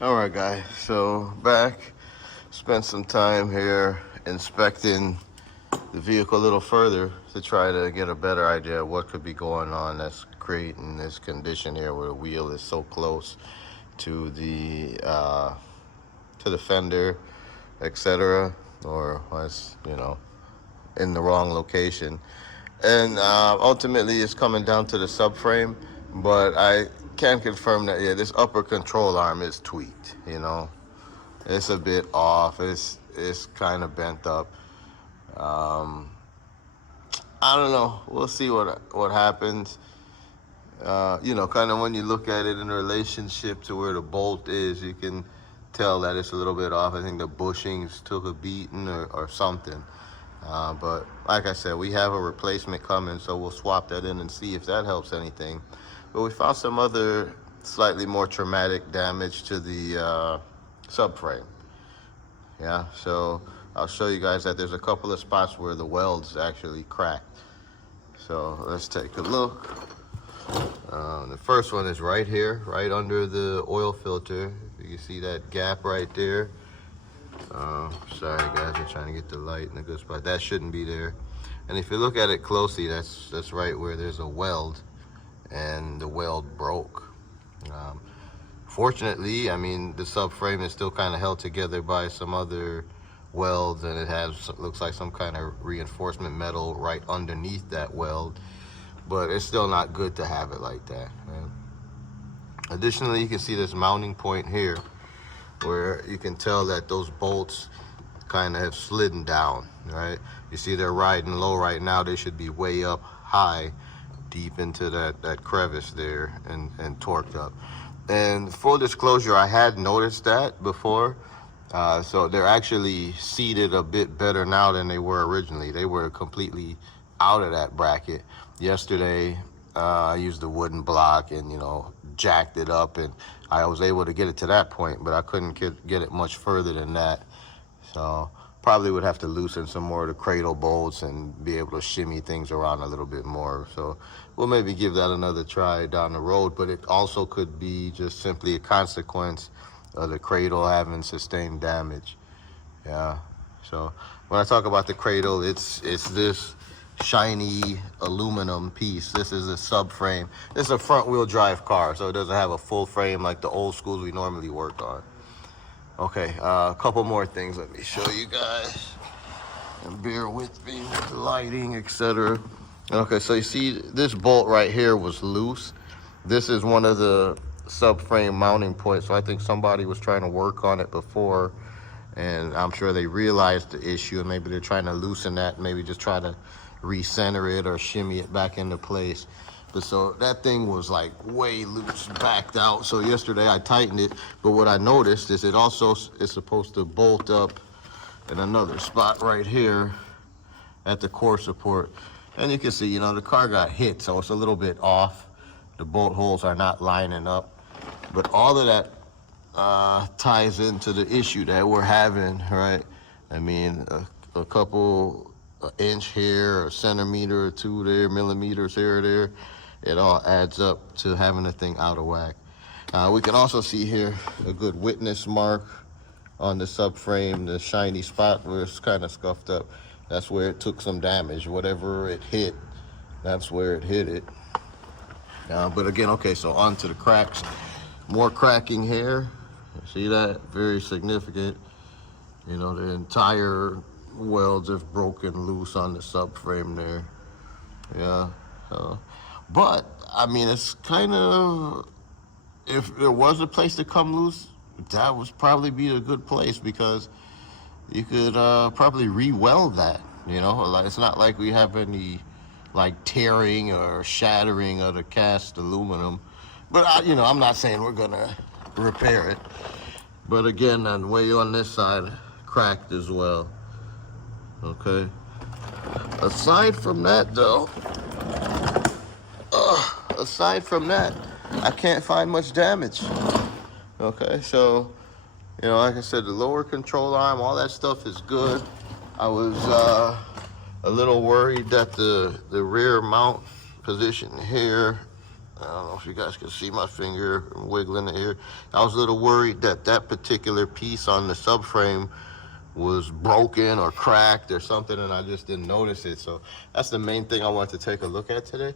All right, guys. So back, spent some time here inspecting the vehicle a little further to try to get a better idea of what could be going on that's creating this condition here where the wheel is so close to the fender, etc., or was in the wrong location. And ultimately, it's coming down to the subframe. But I can confirm that this upper control arm is tweaked. It's a bit off. It's kind of bent up. Um, I don't know. We'll see what happens. Kind of when you look at it in relationship to where the bolt is, you can tell that it's a little bit off. I think the bushings took a beating or something. But like I said, we have a replacement coming, so we'll swap that in and see if that helps anything. But we found some other slightly more traumatic damage to the subframe. Yeah, so I'll show you guys that there's a couple of spots where the welds actually cracked. So let's take a look. The first one is right here, right under the oil filter. You can see that gap right there. Sorry guys, we're trying to get the light in a good spot. That shouldn't be there. And if you look at it closely, that's right where there's a weld, and the weld broke. Fortunately, I mean, the subframe is still kind of held together by some other welds, and it looks like some kind of reinforcement metal right underneath that weld. But it's still not good to have it like that, right? Additionally, you can see this mounting point here where you can tell that those bolts kind of have slidden down, right? You see they're riding low right now. They should be way up high, deep into that crevice there and torqued up. And full disclosure, I had noticed that before. So they're actually seated a bit better now than they were originally. They were completely out of that bracket. Yesterday, I used a wooden block and, jacked it up, and I was able to get it to that point, but I couldn't get it much further than that. So probably would have to loosen some more of the cradle bolts and be able to shimmy things around a little bit more. So we'll maybe give that another try down the road, but it also could be just simply a consequence of the cradle having sustained damage. Yeah. So when I talk about the cradle, it's this shiny aluminum piece. This is a subframe. This is a front wheel drive car, so it doesn't have a full frame like the old schools we normally work on. Okay, a couple more things let me show you guys, and bear with me with the lighting, etc. Okay, so you see this bolt right here was loose. This is one of the subframe mounting points, so I think somebody was trying to work on it before, and I'm sure they realized the issue, and maybe they're trying to loosen that, maybe just try to recenter it or shimmy it back into place. But so that thing was like way loose, backed out. So yesterday I tightened it, but what I noticed is it also is supposed to bolt up in another spot right here at the core support. And you can see, the car got hit, so it's a little bit off. The bolt holes are not lining up, but all of that ties into the issue that we're having, right? I mean, a couple inch here, a centimeter or two there, millimeters here or there, it all adds up to having the thing out of whack. We can also see here a good witness mark on the subframe, the shiny spot where it's kind of scuffed up. That's where it took some damage. Whatever it hit, that's where it hit it. But again, okay, so on to the cracks. More cracking here. See that? Very significant. The entire welds have broken loose on the subframe there. Yeah. But I mean, it's kind of, if there was a place to come loose, that would probably be a good place, because you could probably re-weld that. It's not like we have any like tearing or shattering of the cast aluminum. But I'm not saying we're gonna repair it. But again, on way on this side, cracked as well. Okay. Aside from that, though, I can't find much damage. Okay, so, like I said, the lower control arm, all that stuff is good. I was a little worried that the rear mount position here I don't know if you guys can see my finger wiggling it here. I was a little worried that that particular piece on the subframe was broken or cracked or something, and I just didn't notice it. So that's the main thing I wanted to take a look at today.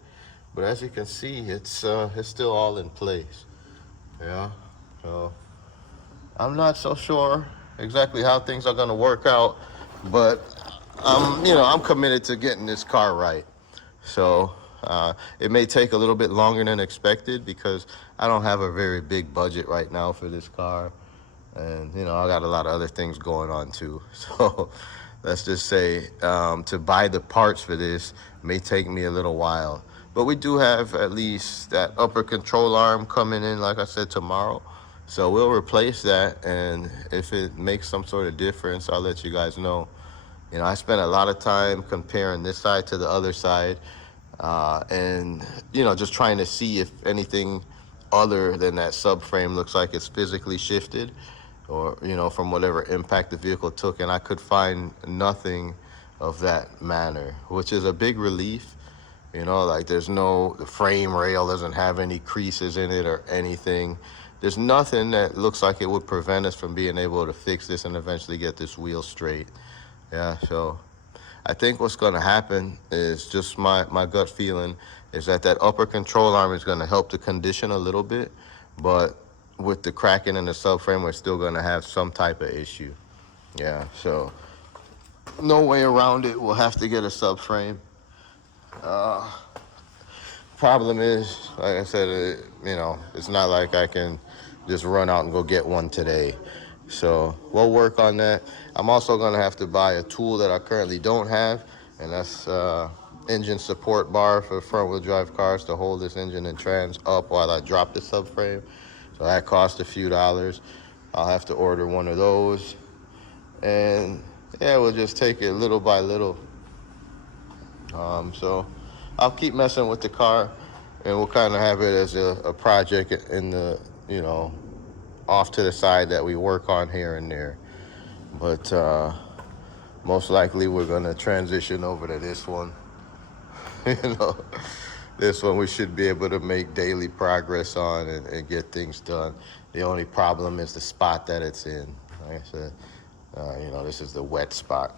But as you can see, it's still all in place. Yeah. So I'm not so sure exactly how things are going to work out, but I'm committed to getting this car right. So it may take a little bit longer than expected because I don't have a very big budget right now for this car. And, I got a lot of other things going on too. So let's just say to buy the parts for this may take me a little while. But we do have at least that upper control arm coming in, like I said, tomorrow. So we'll replace that. And if it makes some sort of difference, I'll let you guys know. I spent a lot of time comparing this side to the other side. And just trying to see if anything other than that subframe looks like it's physically shifted, or from whatever impact the vehicle took, and I could find nothing of that manner, which is a big relief. Like the frame rail doesn't have any creases in it or anything. There's nothing that looks like it would prevent us from being able to fix this and eventually get this wheel straight. Yeah, so I think what's going to happen is, just my gut feeling is that upper control arm is going to help the condition a little bit, but with the cracking in the subframe, we're still going to have some type of issue. Yeah, so no way around it. We'll have to get a subframe. Problem is, like I said, it's not like I can just run out and go get one today. So we'll work on that. I'm also going to have to buy a tool that I currently don't have, and that's engine support bar for front-wheel drive cars to hold this engine and trans up while I drop the subframe. So that costs a few dollars. I'll have to order one of those. And yeah, we'll just take it little by little. So I'll keep messing with the car, and we'll kind of have it as a project in the, off to the side that we work on here and there. But most likely we're going to transition over to this one. This one we should be able to make daily progress on and get things done. The only problem is the spot that it's in. Like I said, this is the wet spot.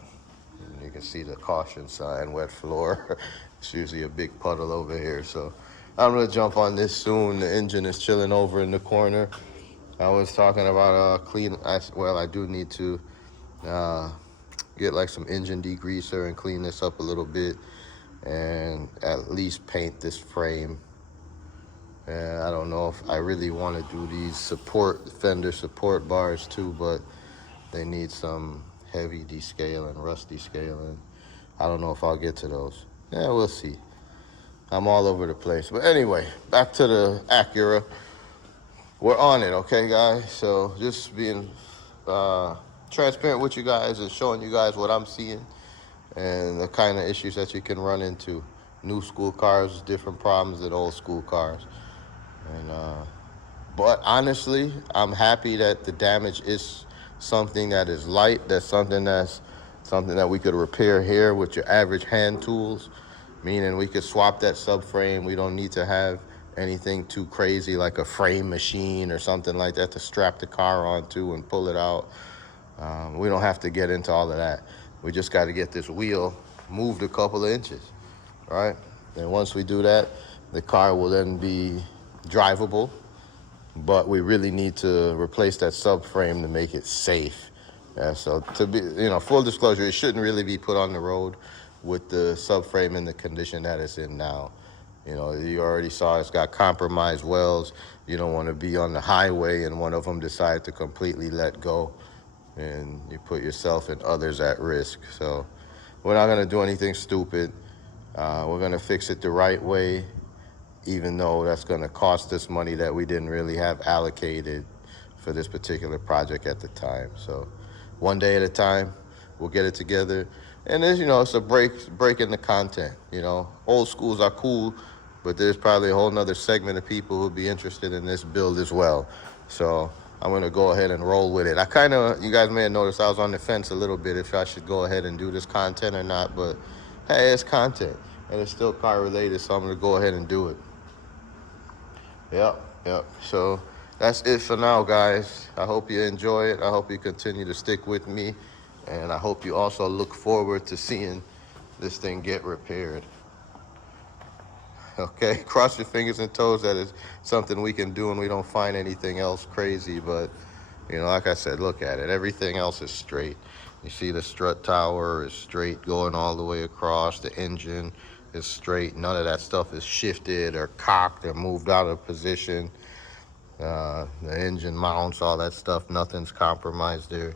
And you can see the caution sign, wet floor. It's usually a big puddle over here. So I'm going to jump on this soon. The engine is chilling over in the corner. I was talking about I do need to get like some engine degreaser and clean this up a little bit, and at least paint this frame. And I don't know if I really want to do these fender support bars too, but they need some heavy descaling, rusty scaling. I don't know if I'll get to those. Yeah, we'll see. I'm all over the place. But anyway, back to the Acura. We're on it, okay, guys? So just being transparent with you guys and showing you guys what I'm seeing and the kind of issues that you can run into. New school cars, different problems than old school cars. And but honestly, I'm happy that the damage is something that is light. That's something that we could repair here with your average hand tools, meaning we could swap that subframe. We don't need to have anything too crazy like a frame machine or something like that to strap the car onto and pull it out. We don't have to get into all of that. We just got to get this wheel moved a couple of inches, right? And once we do that, the car will then be drivable, but we really need to replace that subframe to make it safe. Yeah, so to be, full disclosure, it shouldn't really be put on the road with the subframe in the condition that it's in now. You already saw it's got compromised welds. You don't want to be on the highway and one of them decide to completely let go, and you put yourself and others at risk. So we're not going to do anything stupid. We're going to fix it the right way, even though that's going to cost us money that we didn't really have allocated for this particular project at the time. So one day at a time, we'll get it together. And there's, it's a break in the content. Old schools are cool, but there's probably a whole nother segment of people who'll be interested in this build as well. So I'm going to go ahead and roll with it. You guys may have noticed I was on the fence a little bit if I should go ahead and do this content or not, but hey, it's content and it's still car related, so I'm going to go ahead and do it. Yep, yep. So that's it for now, guys. I hope you enjoy it. I hope you continue to stick with me. And I hope you also look forward to seeing this thing get repaired. Okay, cross your fingers and toes that it's something we can do and we don't find anything else crazy. But, you know, like I said, look at it. Everything else is straight. You see the strut tower is straight going all the way across. The engine is straight. None of that stuff is shifted or cocked or moved out of position. The engine mounts, all that stuff, nothing's compromised there.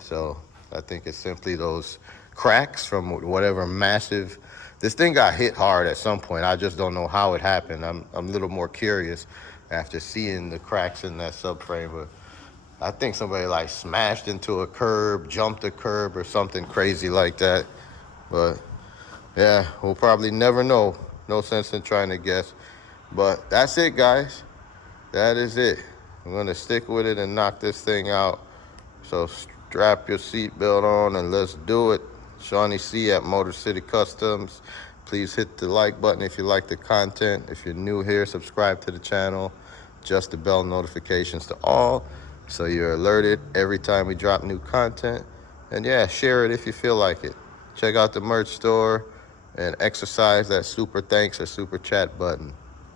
So I think it's simply those cracks from whatever massive. This thing got hit hard at some point. I just don't know how it happened. I'm a little more curious after seeing the cracks in that subframe. But I think somebody like smashed into a curb, jumped a curb, or something crazy like that. But yeah, we'll probably never know. No sense in trying to guess. But that's it, guys. That is it. I'm gonna stick with it and knock this thing out. So strap your seatbelt on and let's do it. Shawnee C at Motor City Customs. Please hit the like button if you like the content. If you're new here, subscribe to the channel. Adjust the bell notifications to all so you're alerted every time we drop new content. And yeah, share it if you feel like it. Check out the merch store and exercise that super thanks or super chat button.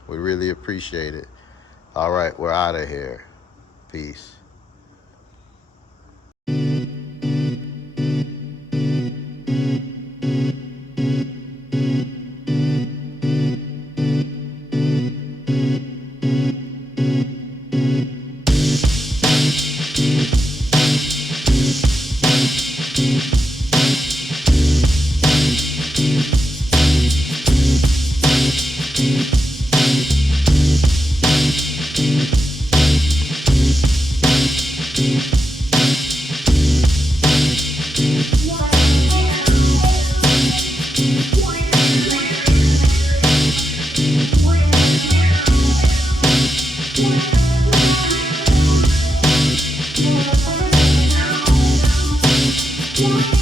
We really appreciate it. All right, we're out of here. Peace. Yeah.